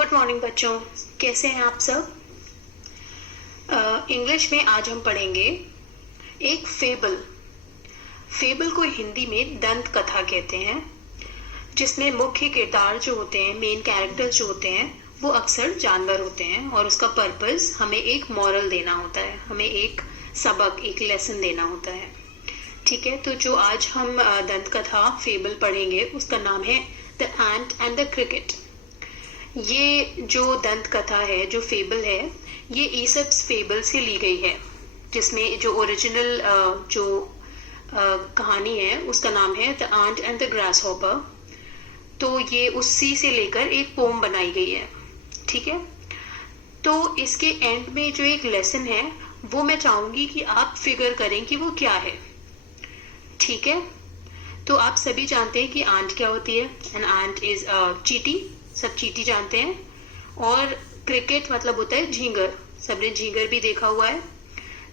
Good morning बच्चों, कैसे हैं आप सब। इंग्लिश में आज हम पढ़ेंगे एक फेबल। फेबल को हिंदी में दंत कथा कहते हैं, जिसमें मुख्य किरदार जो होते हैं, मेन कैरेक्टर्स जो होते हैं, वो अक्सर जानवर होते हैं और उसका पर्पस हमें एक मॉरल देना होता है, हमें एक सबक, एक लेसन देना होता है। ठीक है, तो जो आज हम दंत कथा फेबल पढ़ेंगे उसका नाम है the ant and the cricket. ये जो दंत कथा है, जो फेबल है, ये ईसप्स फेबल से ली गई है, जिसमें जो ओरिजिनल जो कहानी है उसका नाम है the ant and the grass hopper. तो ये उसी से लेकर एक पोम बनाई गई है। ठीक है, तो इसके एंड में जो एक लेसन है वो मैं चाहूंगी कि आप फिगर करें कि वो क्या है। ठीक है, तो आप सभी जानते हैं कि आंट क्या होती है। एन आंट इज चींटी, सब चींटी जानते हैं। और क्रिकेट मतलब होता है झींगर, सबने झींगर भी देखा हुआ है।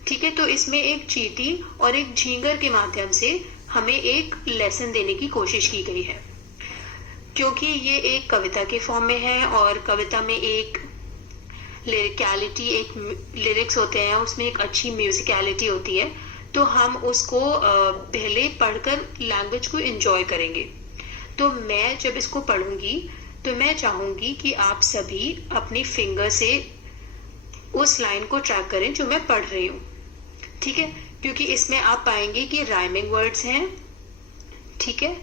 ठीक है, तो इसमें एक चींटी और एक झींगर के माध्यम से हमें एक लेसन देने की कोशिश की गई है। क्योंकि ये एक कविता के फॉर्म में है और कविता में एक लिरिकलिटी, एक लिरिक्स होते हैं, उसमें एक अच्छी म्यूजिकलिटी होती है, तो हम उसको पहले पढ़कर लैंग्वेज को एंजॉय करेंगे। तो मैं जब इसको पढ़ूंगी तो मैं चाहूंगी कि आप सभी अपनी फिंगर से उस लाइन को ट्रैक करें जो मैं पढ़ रही हूँ। ठीक है, क्योंकि इसमें आप पाएंगे कि राइमिंग वर्ड्स हैं। ठीक है,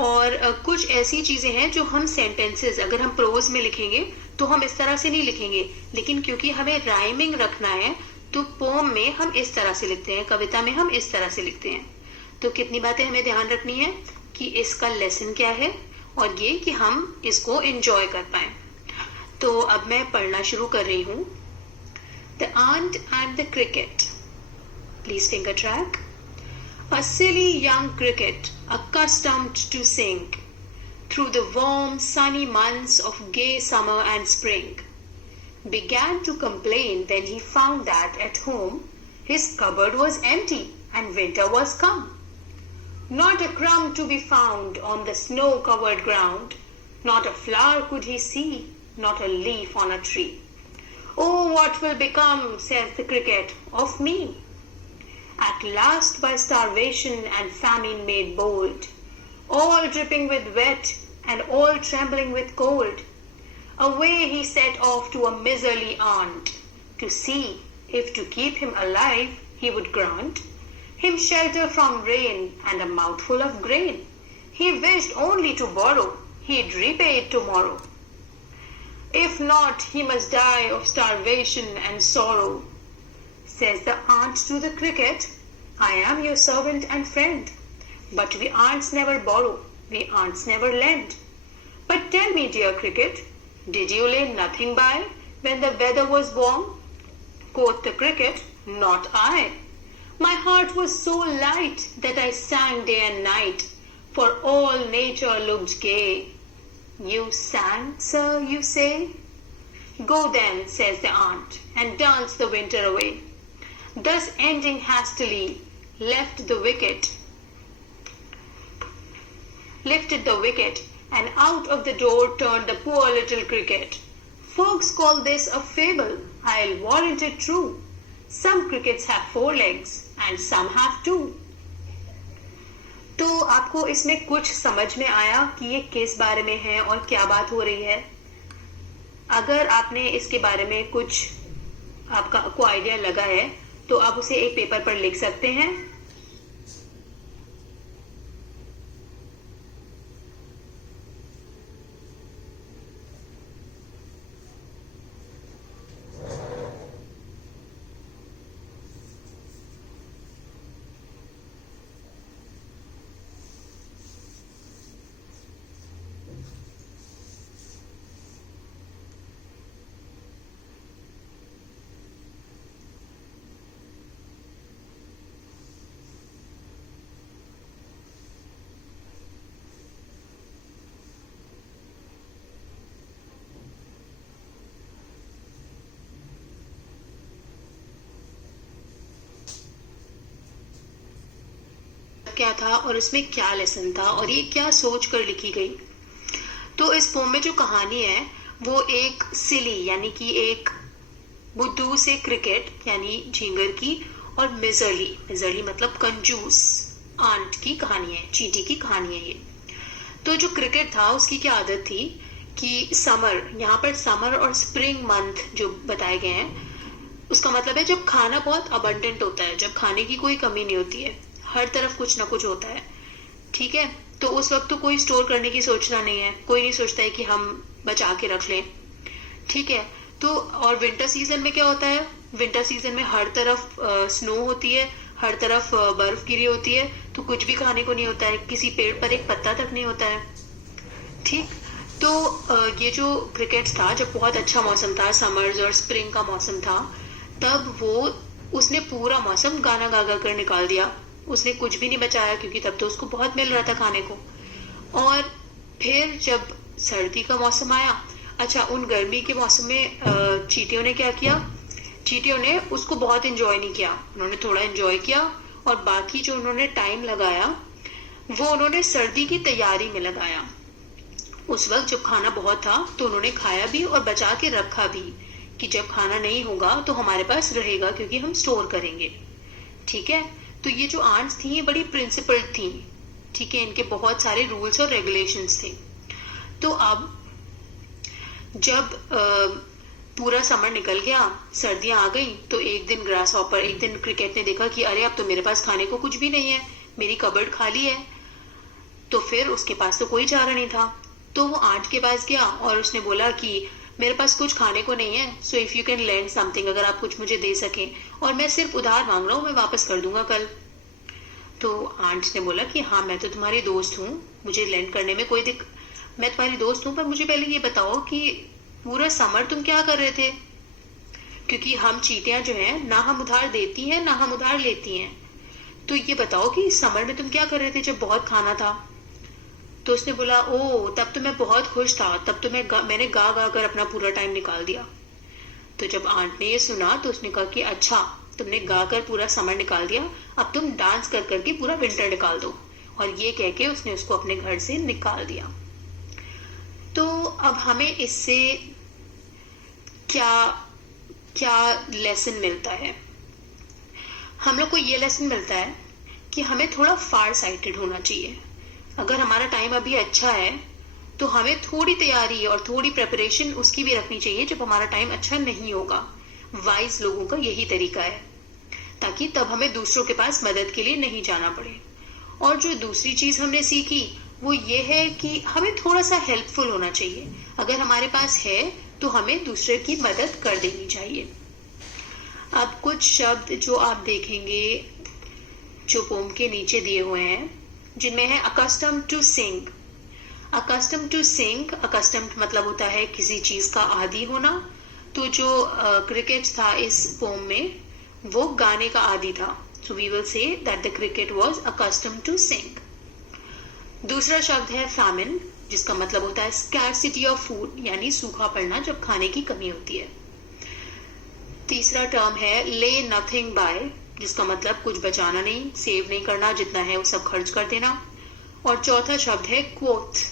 और कुछ ऐसी चीजें हैं जो हम सेंटेंसेस, अगर हम प्रोज में लिखेंगे तो हम इस तरह से नहीं लिखेंगे, लेकिन क्योंकि हमें राइमिंग रखना है तो पोम में हम इस तरह से लिखते हैं, कविता में हम इस तरह से लिखते हैं। तो कितनी बातें हमें ध्यान रखनी है कि इसका लेसन क्या है और ये कि हम इसको एंजॉय कर पाए। तो अब मैं पढ़ना शुरू कर रही हूँ। The ant and the cricket. Please finger track. A silly young cricket, accustomed to sing through the warm, sunny months of gay summer and spring, began to complain when he found that at home his cupboard was empty and winter was come. Not a crumb to be found on the snow-covered ground, not a flower could he see, not a leaf on a tree. Oh, what will become, says the cricket, of me? At last by starvation and famine made bold, all dripping with wet and all trembling with cold, away he set off to a miserly aunt, to see if to keep him alive he would grant him shelter from rain and a mouthful of grain. He wished only to borrow, he'd repay it tomorrow. If not, he must die of starvation and sorrow. Says the aunt to the cricket, I am your servant and friend, but we aunts never borrow, we aunts never lend. But tell me, dear cricket, did you lay nothing by when the weather was warm? Quoth the cricket, not I. My heart was so light that I sang day and night, for all nature looked gay. You sang, sir, you say? Go then, says the aunt, and dance the winter away. Thus ending hastily, lifted the wicket, and out of the door turned the poor little cricket. Folks call this a fable, I'll warrant it true. Some crickets have 4 legs, and some have 2. तो आपको इसमें कुछ समझ में आया कि ये किस बारे में है और क्या बात हो रही है? अगर आपने इसके बारे में कुछ आपको आइडिया लगा है तो आप उसे एक पेपर पर लिख सकते हैं। क्या था और इसमें क्या लेसन था और ये क्या सोच कर लिखी गई। तो इस पोम में जो कहानी है वो एक सिली यानी कि एक बुद्धू से क्रिकेट यानी झींगर की, और मिजरली मतलब कंजूस आंट की कहानी है, चींटी की कहानी है ये। तो जो क्रिकेट था उसकी क्या आदत थी कि समर, यहाँ पर समर और स्प्रिंग मंथ जो बताए गए हैं, उसका मतलब है जब खाना बहुत अबंडेंट होता है, जब खाने की कोई कमी नहीं होती है, हर तरफ कुछ ना कुछ होता है, ठीक है। तो उस वक्त तो कोई स्टोर करने की सोचना नहीं है, कोई नहीं सोचता है कि हम बचा के रख लें, ठीक है। तो और विंटर सीजन में क्या होता है, विंटर सीजन में हर तरफ स्नो होती है, हर तरफ बर्फ गिरी होती है, तो कुछ भी खाने को नहीं होता है, किसी पेड़ पर एक पत्ता तक नहीं होता है, ठीक। तो ये जो क्रिकेट था, जब बहुत अच्छा मौसम था, समर्स और स्प्रिंग का मौसम था, तब उसने पूरा मौसम गाना गा गा कर निकाल दिया। उसने कुछ भी नहीं बचाया क्योंकि तब तो उसको बहुत मिल रहा था खाने को। और फिर जब सर्दी का मौसम आया, अच्छा उन गर्मी के मौसम में चींटियों ने क्या किया, चींटियों ने उसको बहुत एंजॉय नहीं किया, उन्होंने थोड़ा एंजॉय किया, और बाकी जो उन्होंने टाइम लगाया वो उन्होंने सर्दी की तैयारी में लगाया। उस वक्त जब खाना बहुत था तो उन्होंने खाया भी और बचा के रखा भी, कि जब खाना नहीं होगा तो हमारे पास रहेगा क्योंकि हम स्टोर करेंगे, ठीक है। तो ये जो आंट्स थी ये बड़ी प्रिंसिपल्ड थी, ठीक है, इनके बहुत सारे रूल्स और रेगुलेशंस थे। तो अब जब पूरा समर निकल गया, सर्दियां आ गई, तो एक दिन क्रिकेट ने देखा कि अरे अब तो मेरे पास खाने को कुछ भी नहीं है, मेरी कबर्ड खाली है। तो फिर उसके पास तो कोई चारा नहीं था, तो वो आंट के पास गया और उसने बोला कि मेरे पास कुछ खाने को नहीं है, so if you can lend something, अगर आप कुछ मुझे दे सकें, और मैं सिर्फ उधार मांग रहा हूँ, मैं वापस कर दूंगा कल। तो आंट ने बोला कि हाँ मैं तो तुम्हारी दोस्त हूँ, मुझे लेंड करने में मैं तुम्हारी दोस्त हूँ, पर मुझे पहले ये बताओ कि पूरा समर तुम क्या कर रहे थे, क्योंकि हम चींटियां जो हैं ना हम उधार देती हैं ना हम उधार लेती हैं, तो ये बताओ कि समर में तुम क्या कर रहे थे जब बहुत खाना था। तो उसने बोला ओ तब तो मैं बहुत खुश था, तब तो मैंने गा गा कर अपना पूरा टाइम निकाल दिया। तो जब आंट ने ये सुना तो उसने कहा कि अच्छा तुमने गा कर पूरा समर निकाल दिया, अब तुम डांस कर करके पूरा विंटर निकाल दो, और ये कह के उसने उसको अपने घर से निकाल दिया। तो अब हमें इससे क्या क्या लेसन मिलता है, हम लोग को ये लेसन मिलता है कि हमें थोड़ा फार साइटेड होना चाहिए। अगर हमारा टाइम अभी अच्छा है तो हमें थोड़ी तैयारी और थोड़ी प्रिपरेशन उसकी भी रखनी चाहिए जब हमारा टाइम अच्छा नहीं होगा। वाइज लोगों का यही तरीका है, ताकि तब हमें दूसरों के पास मदद के लिए नहीं जाना पड़े। और जो दूसरी चीज हमने सीखी वो ये है कि हमें थोड़ा सा हेल्पफुल होना चाहिए, अगर हमारे पास है तो हमें दूसरे की मदद कर देनी चाहिए। अब कुछ शब्द जो आप देखेंगे जो पोम के नीचे दिए हुए हैं, जिनमें है accustom to sing. Accustom to sing, accustom मतलब होता है किसी चीज का आदी होना, तो जो क्रिकेट था इस पोम में वो गाने का आदी था, so we will say that the cricket was accustom to sing. दूसरा शब्द है फैमिन, जिसका मतलब होता है स्कैरसिटी ऑफ फूड, यानी सूखा पड़ना जब खाने की कमी होती है। तीसरा टर्म है ले नथिंग बाय, जिसका मतलब कुछ बचाना नहीं, सेव नहीं करना, जितना है वो सब खर्च कर देना। और चौथा शब्द है क्वोथ,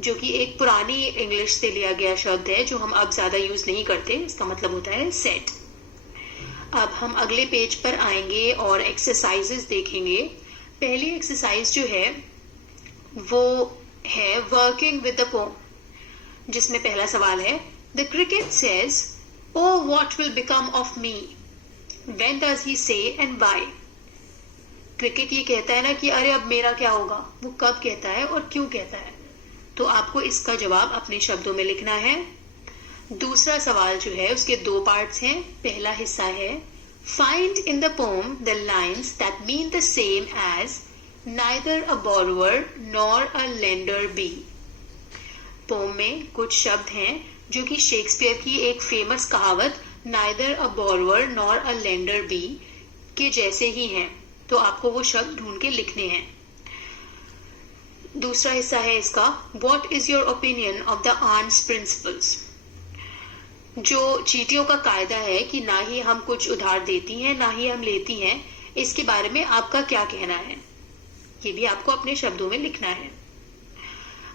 जो कि एक पुरानी इंग्लिश से लिया गया शब्द है जो हम अब ज्यादा यूज नहीं करते, इसका मतलब होता है सेट। अब हम अगले पेज पर आएंगे और एक्सरसाइजेस देखेंगे। पहली एक्सरसाइज जो है वो है वर्किंग विद द पोम, जिसमें पहला सवाल है the cricket says oh what will become of me, when does he से एंड व्हाई। क्रिकेट ये कहता है ना कि अरे अब मेरा क्या होगा, वो कब कहता है और क्यों कहता है, तो आपको इसका जवाब अपने शब्दों में लिखना है। दूसरा सवाल जो है उसके दो पार्ट्स हैं। पहला हिस्सा है find in the poem the lines that mean the same as neither a borrower nor a lender be। Poem में कुछ शब्द हैं जो कि शेक्सपियर की एक फेमस कहावत neither a borrower nor a lender be के जैसे ही हैं, तो आपको वो शब्द ढूंढ के लिखने हैं। दूसरा हिस्सा है इसका What is your opinion of the Arndt's principles। जो चींटियों का कायदा है कि ना ही हम कुछ उधार देती हैं ना ही हम लेती हैं, इसके बारे में आपका क्या कहना है, ये भी आपको अपने शब्दों में लिखना है।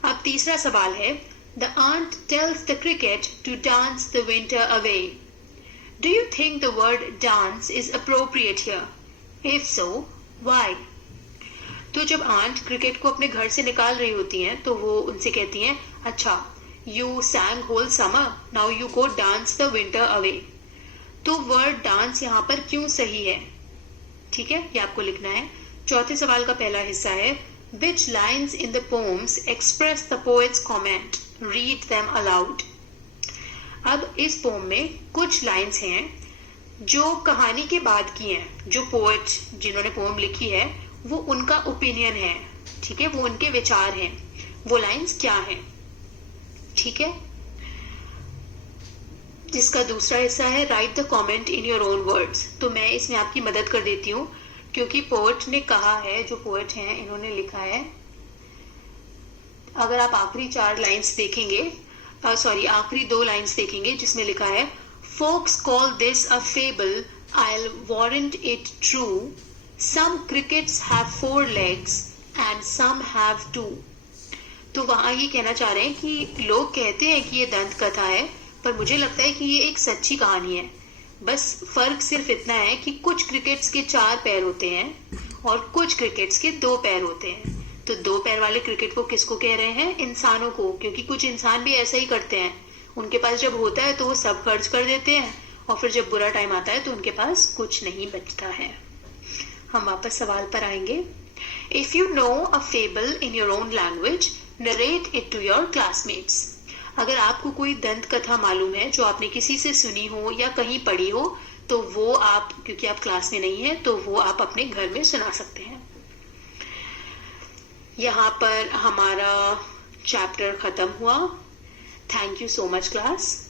अब तीसरा सवाल है The aunt tells the cricket to dance the winter away. Do you think the word dance is appropriate here? If so, why? तो जब आंट क्रिकेट को अपने घर से निकाल रही होती हैं तो वो उनसे कहती हैं, अच्छा, you sang whole summer, now you go dance the winter away. तो वर्ड डांस यहाँ पर क्यों सही है? ठीक है, ये आपको लिखना है। चौथे सवाल का पहला हिस्सा है, which lines in the poems express the poet's comment? Read them aloud. अब इस पोम में कुछ लाइंस हैं जो कहानी के बाद की हैं, जो पोएट जिन्होंने पोम लिखी है वो उनका ओपिनियन है, ठीक है, वो उनके विचार हैं। वो लाइंस क्या हैं? ठीक है, जिसका दूसरा हिस्सा है right the comment in your own words. तो मैं इसमें आपकी मदद कर देती हूँ क्योंकि पोएट ने कहा है, जो पोएट हैं इन्होंने लिखा है, अगर आप आखिरी 4 लाइंस देखेंगे, आखिरी 2 लाइंस देखेंगे जिसमें लिखा है, folks call this a fable, I'll warrant it true, some crickets have 4 legs and some have 2. तो वहां ये कहना चाह रहे हैं कि लोग कहते हैं कि ये दंत कथा है, पर मुझे लगता है कि ये एक सच्ची कहानी है। बस फर्क सिर्फ इतना है कि कुछ क्रिकेट्स के 4 पैर होते हैं और कुछ क्रिकेट्स के 2 पैर होते हैं। तो 2 पैर वाले क्रिकेट को किसको कह रहे हैं? इंसानों को, क्योंकि कुछ इंसान भी ऐसा ही करते हैं। उनके पास जब होता है तो वो सब खर्च कर देते हैं और फिर जब बुरा टाइम आता है तो उनके पास कुछ नहीं बचता है। हम वापस सवाल पर आएंगे। If you know a fable in your own language, narrate it to your classmates. अगर आपको कोई दंत कथा मालूम है जो आपने किसी से सुनी हो या कहीं पढ़ी हो, तो वो आप, क्योंकि आप क्लास में नहीं है, तो वो आप अपने घर में सुना सकते हैं। यहाँ पर हमारा चैप्टर खत्म हुआ। Thank you so much class.